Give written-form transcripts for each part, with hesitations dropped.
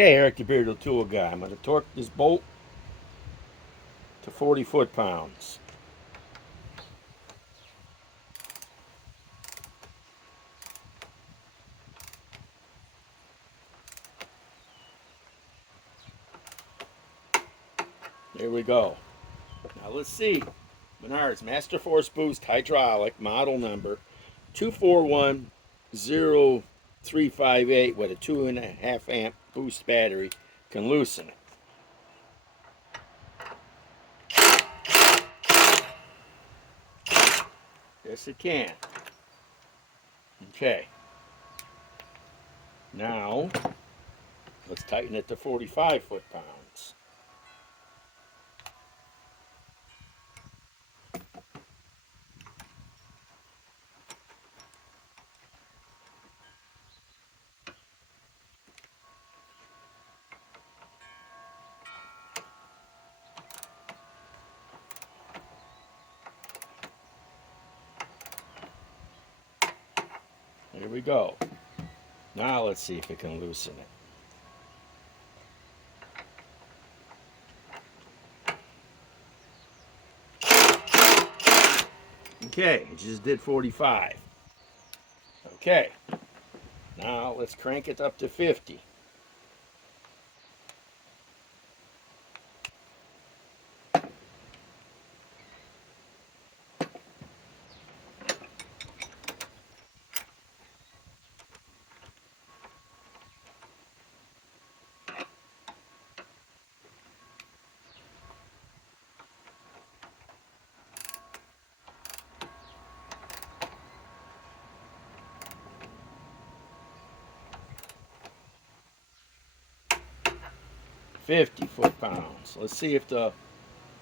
Hey, Eric the Bearded Tool Guy. I'm going to torque this bolt to 40 foot-pounds. There we go. Now let's see. MENARDS Master Force Boost Hydraulic model number 2410-358 with a 2.5 amp boost battery can loosen it. Yes, it can. Okay. Now, let's tighten it to 45 foot-pounds. There we go. Now let's see if it can loosen it. Okay, it just did 45. Okay, now let's crank it up to 50. $50 foot-pounds. Let's see if the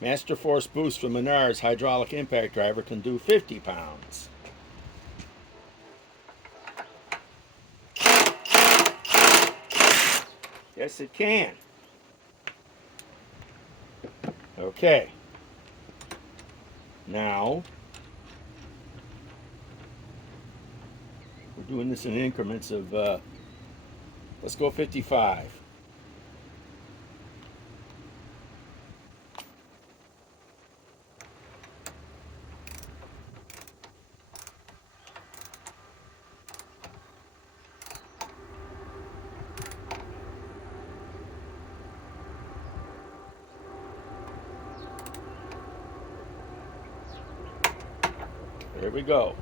Master Force Boost from MENARDS hydraulic impact driver can do 50 pounds. Yes, it can. Okay. Now, we're doing this in increments of, let's go 55. There we go.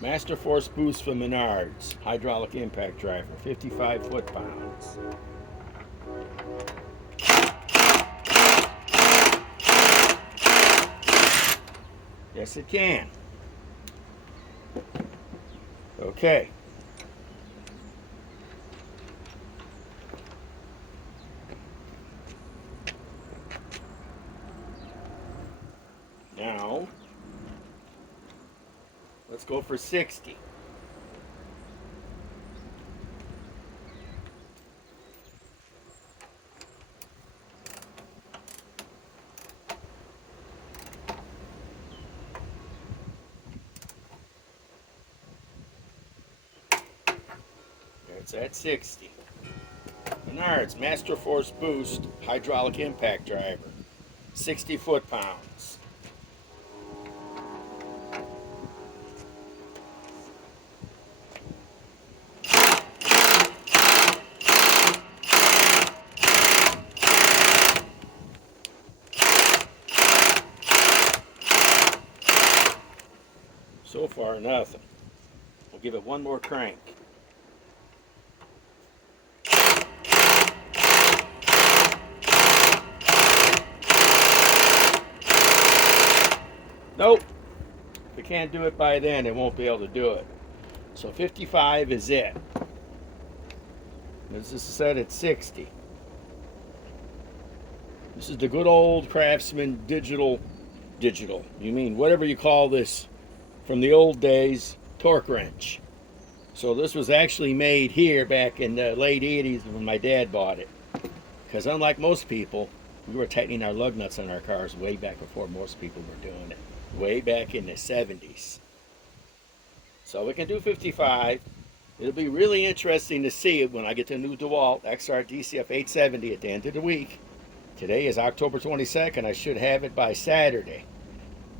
Master Force Boost from MENARDS hydraulic impact driver, 55 foot-pounds. Yes, it can. Okay. Now, let's go for 60. It's at 60. MENARDS Master Force Boost hydraulic impact driver, 60 foot-pounds. So far, nothing. We'll give it one more crank. Nope. If it can't do it by then, it won't be able to do it. So 55 is it. This is set at 60. This is the good old Craftsman digital. You mean whatever you call this from the old days, torque wrench. So this was actually made here back in the late 80s when my dad bought it. Because unlike most people, we were tightening our lug nuts on our cars way back before most people were doing it. Way back in the 70s. So we can do 55. It'll be really interesting to see it when I get the new DEWALT XR DCF 870 at the end of the week. Today is October 22nd. I should have it by Saturday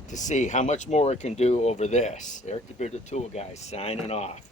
to see how much more it can do over this. Eric the Bearded Tool Guy signing off.